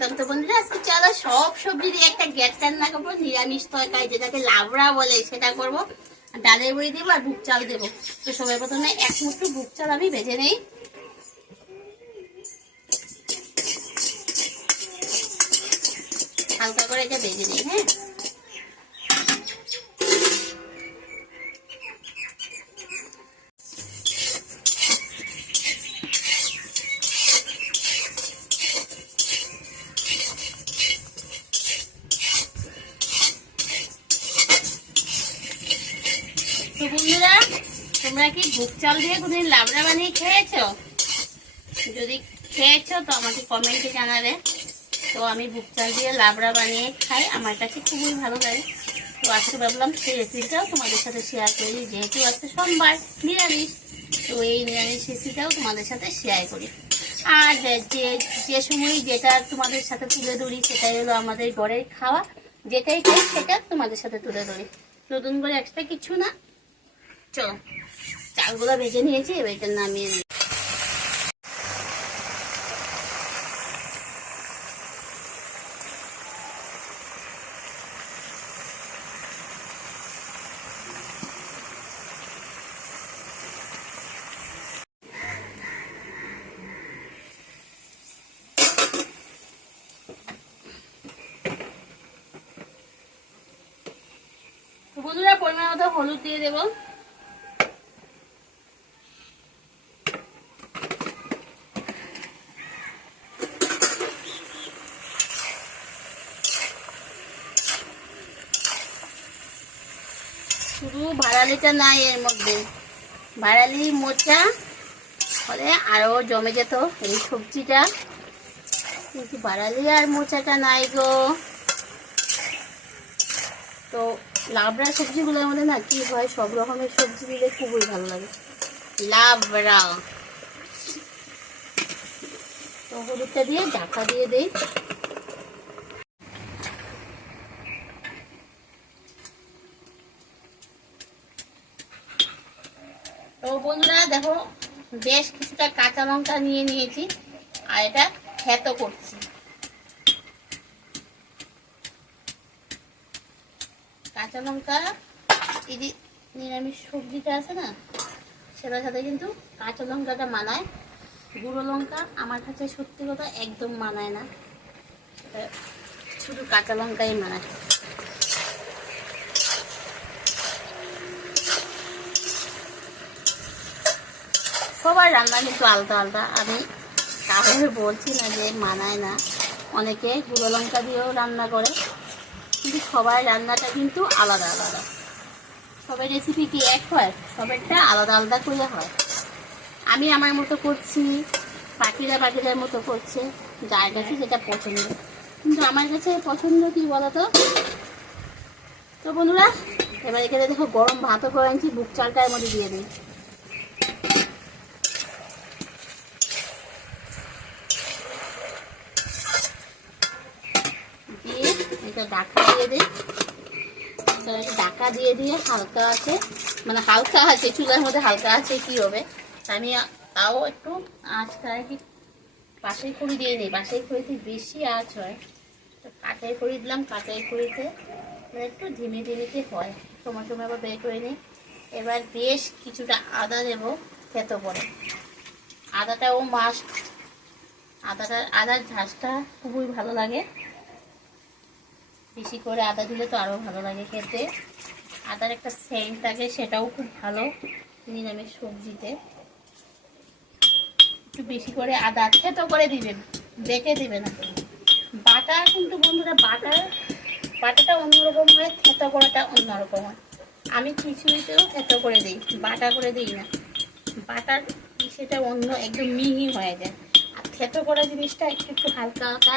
Welcome তো বন্ধুরা, আজকে চলো সব সবজি দিয়ে একটা গ্যাস রান্না করবো। নিরামিষ তরকারি যেটাকে লাবড়া বলে সেটা করবো। ডালের বড়ি দেবো আর বুক চাল দেবো। তো সবাই প্রথমে এক মুঠো বুক চাল আমি ভেজে নেই। হালকা করে এটা ভেজে নেই। হ্যাঁ, তো বন্ধুরা, তোমরা কি বুক চাল দিয়ে কোনদিন লাবড়া বানিয়ে খেয়েছো? যদি খেয়েছো তো আমাকে কমেন্টে জানাবে। তো আমি বুক চাল দিয়ে লাবড়া বানিয়ে খাই, আমার কাছে খুবই ভালো লাগে। তো আজকে ভাবলাম সেই রেসিপিটাও তোমাদের সাথে শেয়ার করি, যেহেতু আজকে সোমবার নিরামিষ। তো এই নিরামিষ রেসিপিটাও তোমাদের সাথে শেয়ার করি। আর যে সময় যেটা তোমাদের সাথে তুলে ধরি সেটাই হলো আমাদের ঘরের খাওয়া। যেটাই খাই সেটা তোমাদের সাথে তুলে ধরি, নতুন করে একটা কিছু না। চলো, চালগুলো ভেজে নিয়েছি, এবার এটা নামিয়ে নিই। বন্ধুরা, পরিমাণ মতো হলুদ দিয়ে দেবো। শুধু ভাড়ালিটা নাই এর মধ্যে, ভাড়ালি মোচা হলে আরো জমে যেত এই সবজিটা, কিন্তু ভাড়ালি আর মোচাটা নাই গো। তো লাবড়া সবজিগুলোর মধ্যে না কি হয়, সব রকমের সবজি দিলে খুবই ভালো লাগে লাবড়া। তো হলুদটা দিয়ে ঢাকা দিয়ে দেই। তো বন্ধুরা দেখো, বেশ কিছুটা কাঁচা লঙ্কা নিয়ে নিয়েছি আর এটা থেতো করছি। কাঁচা লঙ্কা এই যে নিরামিষ সবজিটা আছে না, সেটার সাথে কিন্তু কাঁচা লঙ্কাটা মানায়। গুঁড়ো লঙ্কা আমার কাছে সত্যি কথা একদম মানায় না, সেটা শুধু কাঁচা লঙ্কাই মানায়। সবার রান্না কিন্তু আলাদা আলাদা, আমি তাহলে বলছি না যে মানায় না। অনেকে গুঁড়ো লঙ্কা দিয়েও রান্না করে, কিন্তু সবার রান্নাটা কিন্তু আলাদা আলাদা। সবার রেসিপি কি এক হয়? সবারটা আলাদা আলাদা করে হয়। আমি আমার মতো করছি, পাখিরা পাখিদের মতো করছে, যার কাছে যেটা পছন্দ। কিন্তু আমার কাছে পছন্দ কি বলতো? তো বন্ধুরা, এবার এখানে দেখো গরম ভাতও করে আনছি, বুক চালটার মধ্যে দিয়ে দিই। দিয়ে এটা ঢাকা দিয়ে দিই। ঢাকা দিয়ে দিয়ে হালকা আছে, মানে হালকা আছে চুলার মধ্যে, হালকা আছে কি হবে। আমি তাও একটু আঁচটা কি পাশের খড়ি দিয়ে নিই। পাশের খড়িতে বেশি আঁচ হয়, তো কাঠের খড়ি দিলাম। কাঠের খড়িতে মানে একটু ধিমে ধিমেতে হয়, সময় সময় আবার বের করে নিই। এবার বেশ কিছুটা আদা দেবো থেতো করে। আদাটাও মাস্ট, আদার ঝাঁসটা খুবই ভালো লাগে। বেশি করে আদা দিলে তো আরও ভালো লাগে খেতে। আদার একটা সেন্ট থাকে, সেটাও খুব ভালো নিরামিষ সবজিতে। একটু বেশি করে আদা থেতো করে দিবেন, বেটে দিবেন না। বাটা কিন্তু বন্ধুরা, বাটাটা অন্যরকম হয়, থেতো করাটা অন্যরকম হয়। আমি খিচুড়িতেও থেতো করে দিই, বাটা করে দিই না। বাটার সেটা অন্য একদম মিহি হয়ে যায়, আর থেতো করা জিনিসটা একটু একটু হালকা হালকা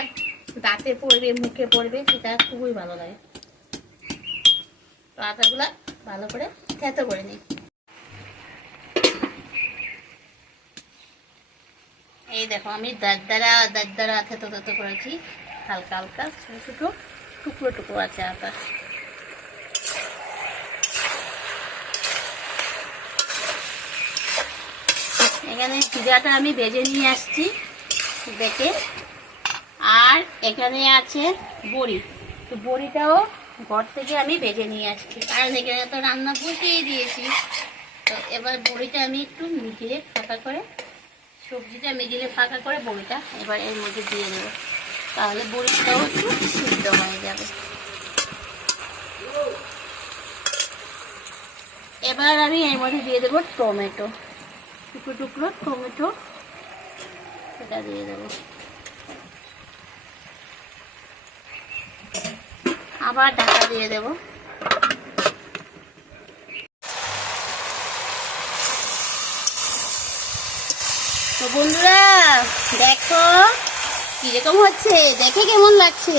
দাঁতে পড়বে, মুখে পড়বে, সেটা খুবই ভালো লাগে। তো আটাগুলা ভালো করে থেতো করে নিই। এই দেখো আমি দাঁড়া থেতো করেছি, হালকা হালকা ছোটো ছোটো টুকরো টুকরো আছে আটা। এখানে জিরাটা আমি ভেজে নিয়ে আসছি, দেখে আর এখানে আছে বড়ি, তো বড়িটাও ঘর থেকে আমি ভেজে নিয়ে আসছি, কারণ এখানে তো রান্না বসিয়ে দিয়েছি। তো এবার বড়িটা আমি একটু মিডিয়ে ফাঁকা করে, সবজিটা মিডিয়ে ফাঁকা করে বড়িটা এবার এর মধ্যে দিয়ে দেবো, তাহলে বড়িটাও একটু সিদ্ধ হয়ে যাবে। এবার আমি এর মধ্যে দিয়ে দেবো টমেটো, টুকরো টুকরো টমেটো, এটা দিয়ে দেবো। আবার ঢাকা দিয়ে দেব। তো বন্ধুরা দেখো কিরকম হচ্ছে, দেখে কেমন লাগছে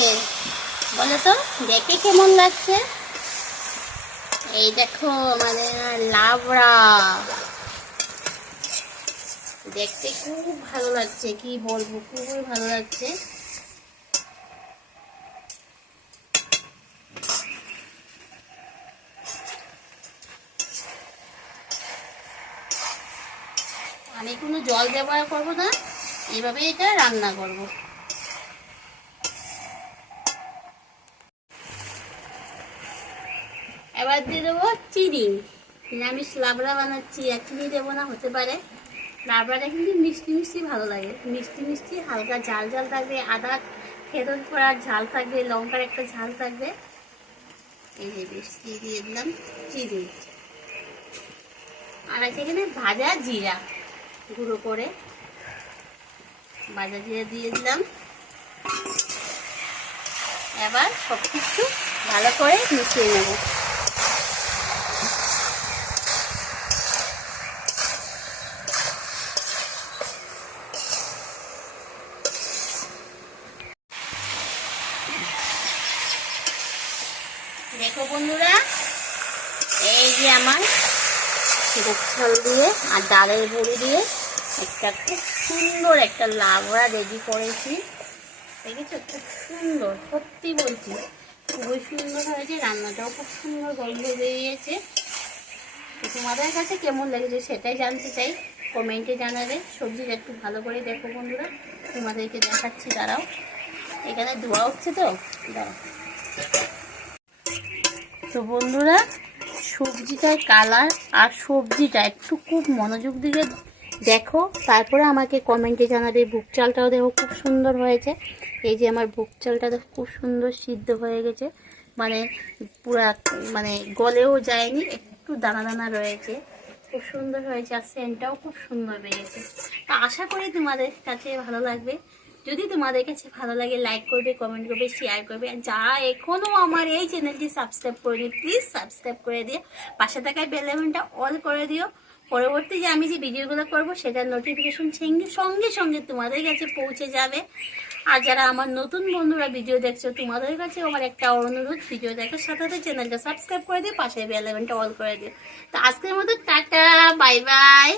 বলো তো, দেখে কেমন লাগছে? এই দেখো মানে লাবড়া, দেখতে খুব ভালো লাগছে, কি বলবো, খুবই ভালো লাগছে। আমি কোনো জল ব্যবহার করব না, এইভাবে এটা রান্না করব। এবার দিয়ে দেবো চিনি, নিরামিষ লাবড়া বানাচ্ছি, চিনি দেবো না হতে পারে। লাবড়াটা কিন্তু মিষ্টি মিষ্টি ভালো লাগে, মিষ্টি মিষ্টি হালকা ঝাল ঝাল থাকবে, আদা খেতে করার ঝাল থাকবে, লঙ্কার একটা ঝাল থাকবে। এই যে মিষ্টি দিয়ে দিলাম চিনি, আর আছে এখানে ভাজা জিরা গুঁড়ো করে, ভাজা জিরা দিয়ে দিলাম। এবার সব কিছু ভালো করে মিশিয়ে নেব। দেখো বন্ধুরা, এই যে আমার গোছাল দিয়ে আর ডালের বড়ি দিয়ে একটা খুব সুন্দর একটা লাবড়া রেডি করেছি, দেখেছো খুব সুন্দর, সত্যি বলছি খুবই সুন্দর হয়েছে, রান্নাটাও খুব সুন্দর গন্ধ বেরিয়েছে। তো তোমাদের কাছে কেমন লেগেছে সেটাই জানতে চাই, কমেন্টে জানাবে। সবজিটা একটু ভালো করে দেখো বন্ধুরা, তোমাদেরকে দেখাচ্ছি, দাঁড়াও, এখানে ধোয়া হচ্ছে তো, দাঁড়াও। তো বন্ধুরা সবজিটার কালার আর সবজিটা একটু খুব মনোযোগ দিয়ে দেখো, তারপরে আমাকে কমেন্টে জানাবে। বুক চালটাও দেখো খুব সুন্দর হয়েছে, এই যে আমার বুক চালটা দেখো খুব সুন্দর সিদ্ধ হয়ে গেছে, মানে পুরা মানে গলেও যায়নি, একটু দানা দানা রয়েছে, খুব সুন্দর হয়েছে, আর সেন্টটাও খুব সুন্দর বেরিয়েছে। তা আশা করি তোমাদের কাছে ভালো লাগবে। যদি তোমাদের কাছে ভালো লাগে লাইক করবে, কমেন্ট করবে, শেয়ার করবে, আর যারা এখনও আমার এই চ্যানেলটি সাবস্ক্রাইব করেনি প্লিজ সাবস্ক্রাইব করে দিও, পাশে থাকা বেল আইকনটা অল করে দিও, পরবর্তী যে আমি যে ভিডিওগুলো করব সেটার নোটিফিকেশন সঙ্গে সঙ্গে তোমাদের কাছে পৌঁছে যাবে। আর যারা আমার নতুন বন্ধুরা ভিডিও দেখছো, তোমাদের কাছে আমার একটা অনুরোধ, ভিডিও দেখার সাথে সাথে চ্যানেলটা সাবস্ক্রাইব করে দিও, পাশে বেল আইকনটা অল করে দিও। তো আজকের মতো টাটা, বাই বাই।